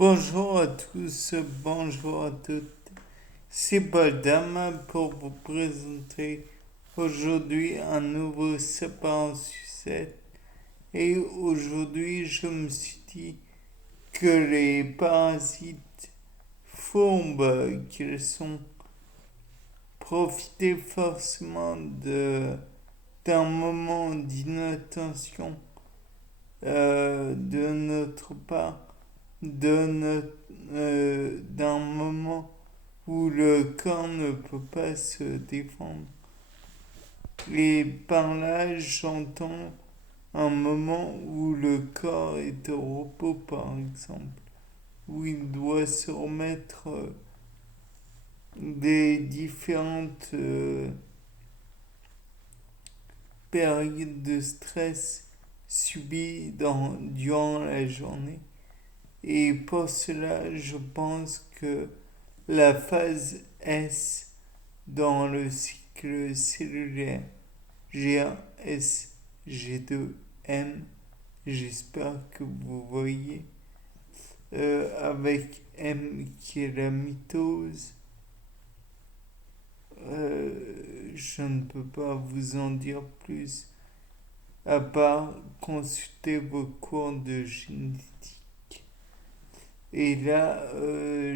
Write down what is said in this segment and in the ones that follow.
Bonjour à tous, bonjour à toutes. C'est Baldama pour vous présenter aujourd'hui un nouveau sapin en sucette. Et aujourd'hui, je me suis dit que les parasites fourbes qu'ils sont profitaient forcément d'un moment d'inattention de notre part, d'un moment où le corps ne peut pas se défendre. Et par là, j'entends un moment où le corps est au repos, par exemple, où il doit se remettre des différentes périodes de stress subies durant la journée. Et pour cela, je pense que la phase S dans le cycle cellulaire G1, S, G2, M, j'espère que vous voyez, avec M qui est la mitose, je ne peux pas vous en dire plus, à part consulter vos cours de génétique. Et là,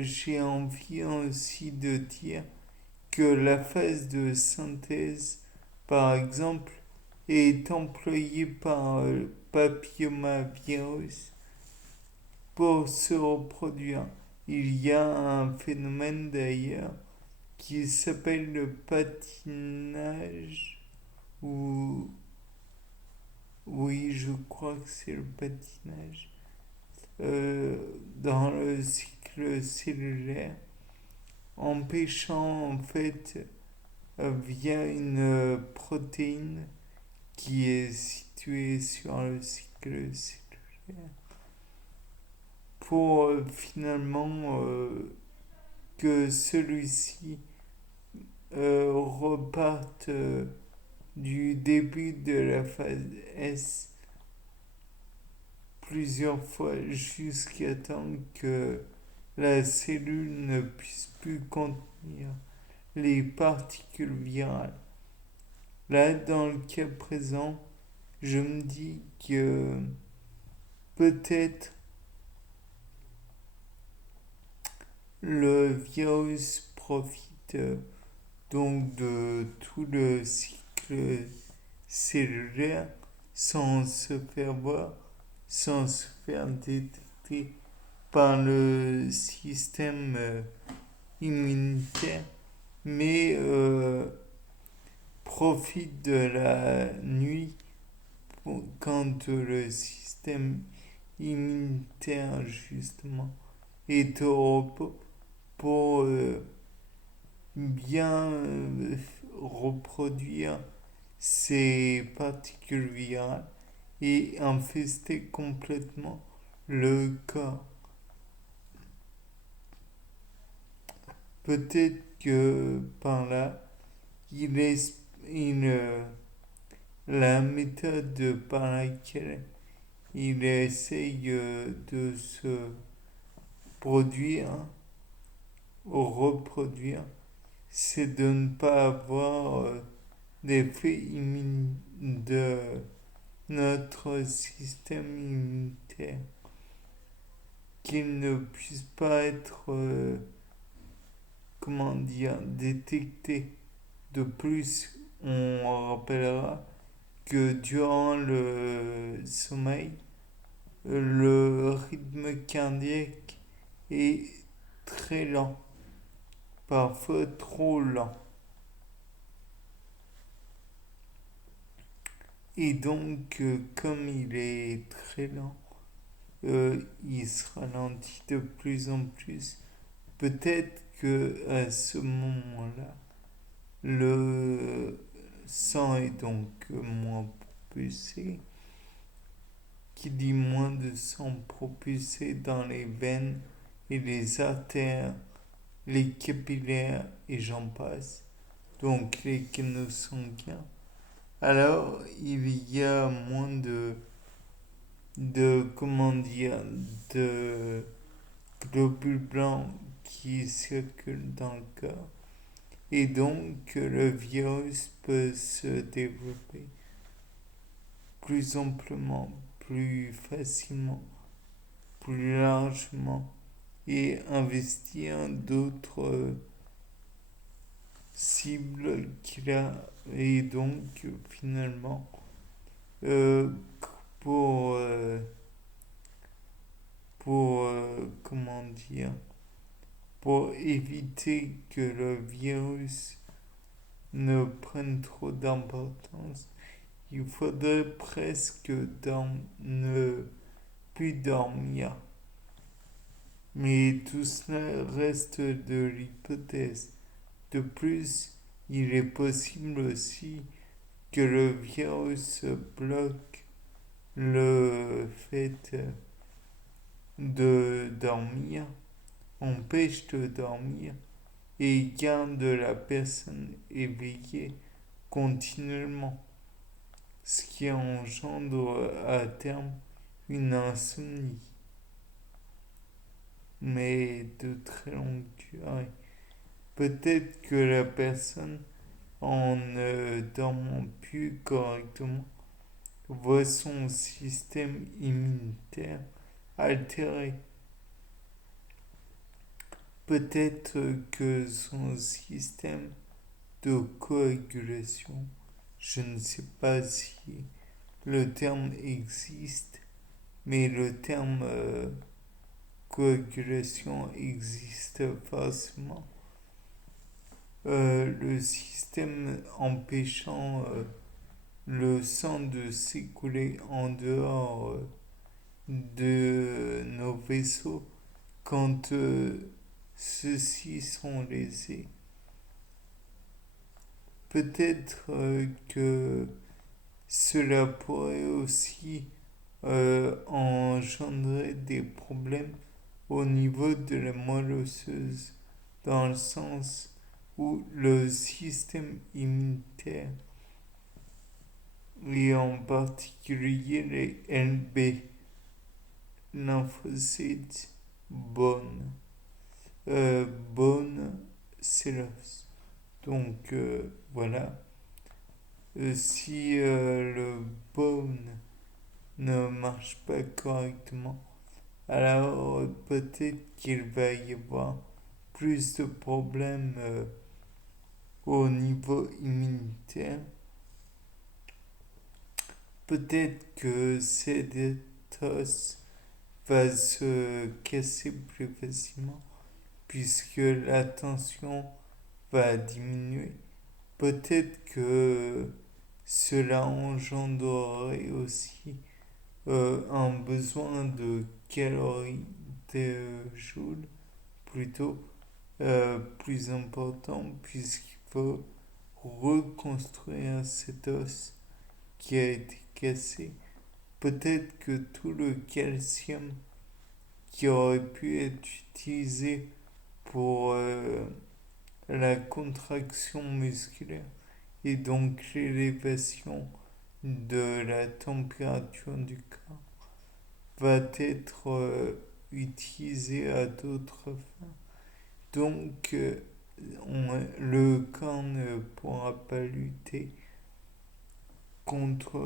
j'ai envie aussi de dire que la phase de synthèse, par exemple, est employée par le papillomavirus pour se reproduire. Il y a un phénomène d'ailleurs qui s'appelle le patinage, ou oui, je crois que c'est le patinage, dans le cycle cellulaire, empêchant en fait via une protéine qui est située sur le cycle cellulaire pour finalement que celui-ci reparte du début de la phase S plusieurs fois jusqu'à temps que la cellule ne puisse plus contenir les particules virales. Là, dans le cas présent, je me dis que peut-être le virus profite donc de tout le cycle cellulaire sans se faire voir, sans se faire détecter par le système immunitaire, mais profite de la nuit quand le système immunitaire justement est au repos pour bien reproduire ces particules virales et infester complètement le corps. Peut-être que par là, la méthode par laquelle il essaye de se produire, reproduire, c'est de ne pas avoir d'effet de notre système immunitaire, qu'il ne puisse pas être, comment dire, détecté. De plus, on rappellera que durant le sommeil, le rythme cardiaque est très lent, parfois trop lent. Et donc, comme il est très lent, il se ralentit de plus en plus. Peut-être que à ce moment-là, le sang est donc moins propulsé. Qui dit moins de sang propulsé dans les veines et les artères, les capillaires et j'en passe, donc les canaux sanguins, alors il y a moins de comment dire, de globules blancs qui circulent dans le corps. Et donc, le virus peut se développer plus amplement, plus facilement, plus largement et investir d'autres cibles qu'il a. Et donc, finalement, euh, pour, euh, comment dire, pour éviter que le virus ne prenne trop d'importance, il faudrait presque ne plus dormir. Mais tout cela reste de l'hypothèse. De plus, il est possible aussi que le virus bloque le fait de dormir, empêche de dormir et garde la personne éveillée continuellement, ce qui engendre à terme une insomnie, mais de très longue durée. Peut-être que la personne, en ne dormant plus correctement, voit son système immunitaire altéré. Peut-être que son système de coagulation, je ne sais pas si le terme existe, mais le terme coagulation existe forcément. Le système empêchant le sang de s'écouler en dehors de nos vaisseaux quand ceux-ci sont lésés. Peut-être que cela pourrait aussi engendrer des problèmes au niveau de la moelle osseuse, dans le sens où le système immunitaire, et en particulier les LB, lymphocytes bone, bone cells. Donc voilà, si le bone ne marche pas correctement, alors peut-être qu'il va y avoir plus de problèmes au niveau immunitaire. Peut-être que cette os va se casser plus facilement puisque la tension va diminuer. Peut-être que cela engendrerait aussi un besoin de calories, de joules plutôt plus important puisqu'il faut reconstruire cet os qui a été cassé. Peut-être que tout le calcium qui aurait pu être utilisé pour la contraction musculaire et donc l'élévation de la température du corps va être utilisé à d'autres fins. Donc le corps ne pourra pas lutter contre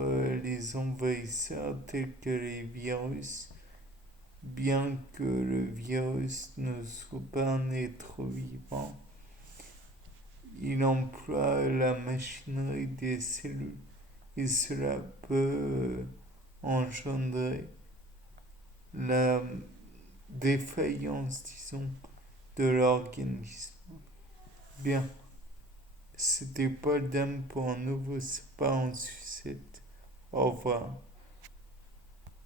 les envahisseurs tels que les virus, bien que le virus ne soit pas un être vivant. Il emploie la machinerie des cellules et cela peut engendrer la défaillance, disons, de l'organisme. Bien, c'était Paul Dame pour un nouveau C'est pas en sucette. Au revoir.